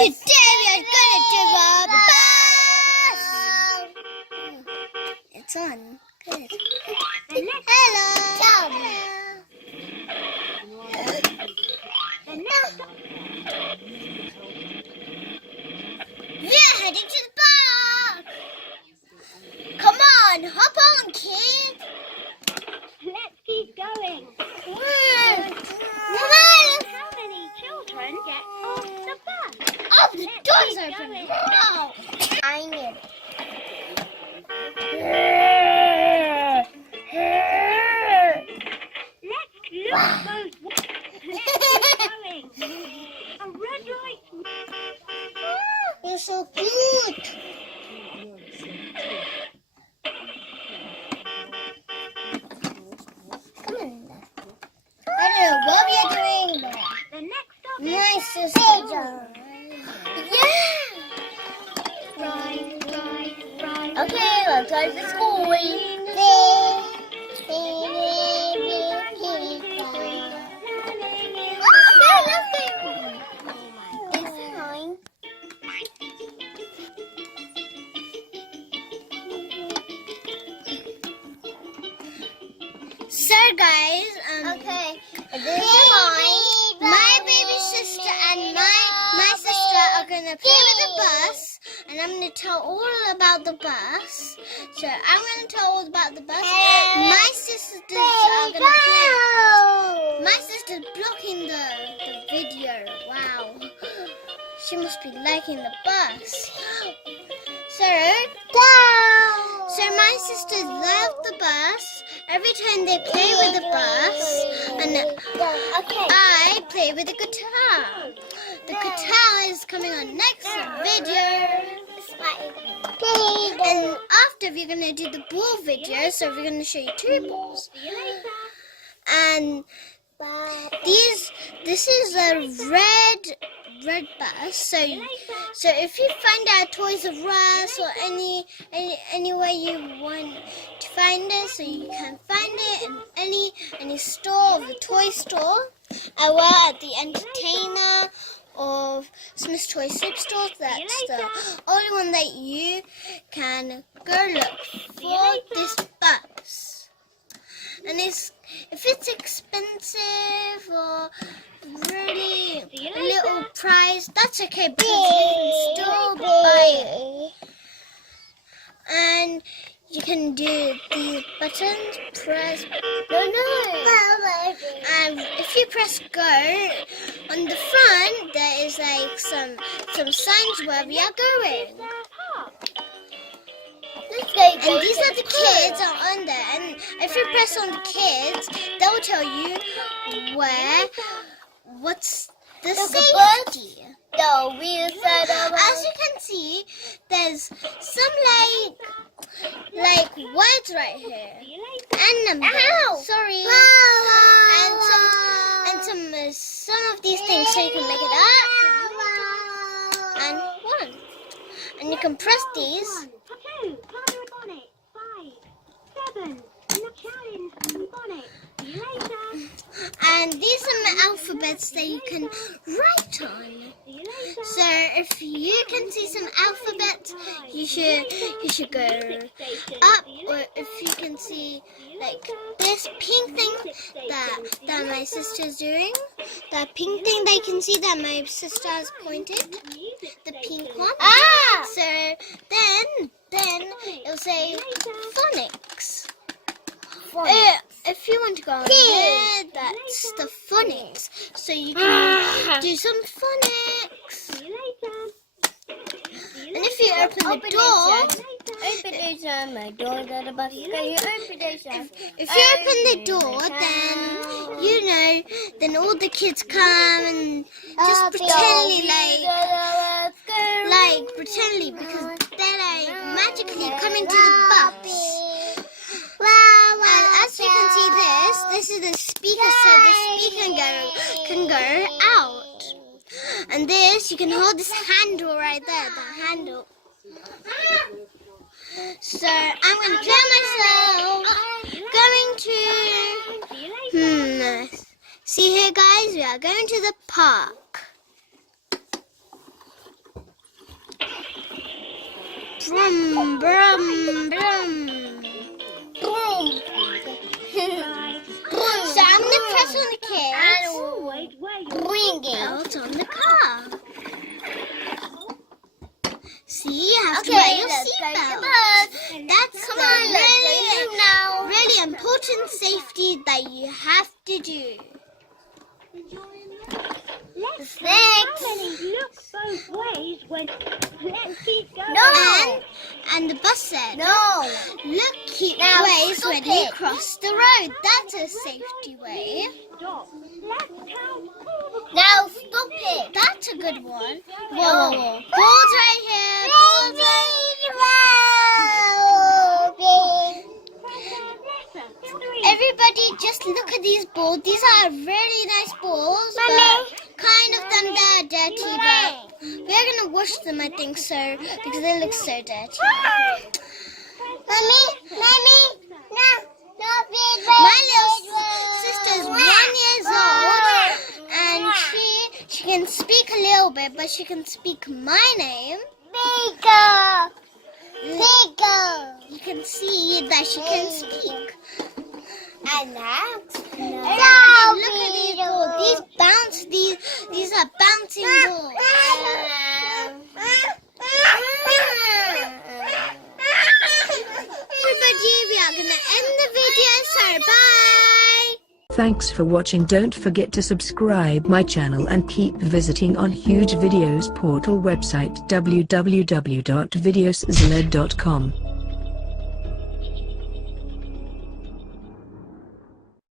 Today we are going to take a bus. It's on. Good. Hello. Yeah, heading to the park. Come on, hop on, kid. Let's keep going. How many children get off the bus? Oh, the door's open. Wow. I need it. Let's look those. Let's keep going. A red light. You're so cute. Come on. I don't know what you're doing, but The next stop nice to see you. Yeah. Right. Okay, let's go to school. So guys, this is my baby sister and my sister are gonna play with the bus, and I'm gonna tell all about the bus. So I'm gonna tell all about the bus. My sisters are gonna play. My sister's blocking the video. Wow, she must be liking the bus. So my sisters love the bus. Every time they play with the bus, and I play with the guitar. The guitar is coming on next video. And after we're gonna do the ball video, so we're gonna show you 2 balls. And this is a red bus. So if you find out Toys of Us or any way you want to find it, so you can find it in any store of the toy store, or at the Entertainer or Smith's Toy Superstore. That's the only one that you can go look for this bus. And if it's expensive or really a little price, that's okay because you can still buy it. And you can do these buttons, press and if you press go, on the front there is like some signs where we are going. And these are the kids on there, and if you press on the kids, they'll tell you what's the safety. As you can see, there's some like words right here and numbers. Sorry, and some of these things, so you can make it up and 1, and you can press these. 2, powder bonnet, 5, 7, and the challenge bonnet. See you later. And these are the alphabets that you can write on. See you later. So if you can see some alphabets, you should go up, or if you can see like this pink thing that my sister's doing, the pink thing that you can see that my sister has pointed, the pink one. So then it'll say phonics. If you want to go on there, that's the phonics. So you can do some phonics. See you later. And if you open the door, if you open the door, then all the kids come and just pretendly because they're like magically coming to the bus. And as you can see, this is the speaker, so the speaker can go out. And this, you can hold this handle right there, the handle. So I'm going to play myself. See here, guys, we are going to the park. Brum, brum, brum. Boom. So I'm gonna press on the kids. Always wear your Ringing. Belt on the car. See, you have to Okay, wear your let's go to seatbelt. the bus. That's Come the on, let's really, go now. really important safety that you have to do. Let's go. Thanks. Family, look both ways when. Let's keep going. No. And the bus said, No. look keep Now ways stop when you it. cross the road. That's a safety way. Stop. Let's count all the Now stop it. That's a good one. Whoa, whoa, whoa. Balls right here. Balls right Everybody, just look at these balls. These are really nice balls, but kind of them they're dirty. But we're gonna wash them, I think so, because they look so dirty. Mommy, no, My little sister's 1 year old, and she can speak a little bit, but she can speak my name. Bigger. You can see that she can speak. And now, Look at these balls. These bounce. These are bouncing balls. Everybody, we are gonna end the video. So bye. Thanks for watching. Don't forget to subscribe my channel and keep visiting on Huge Videos portal website www.videoszled.com.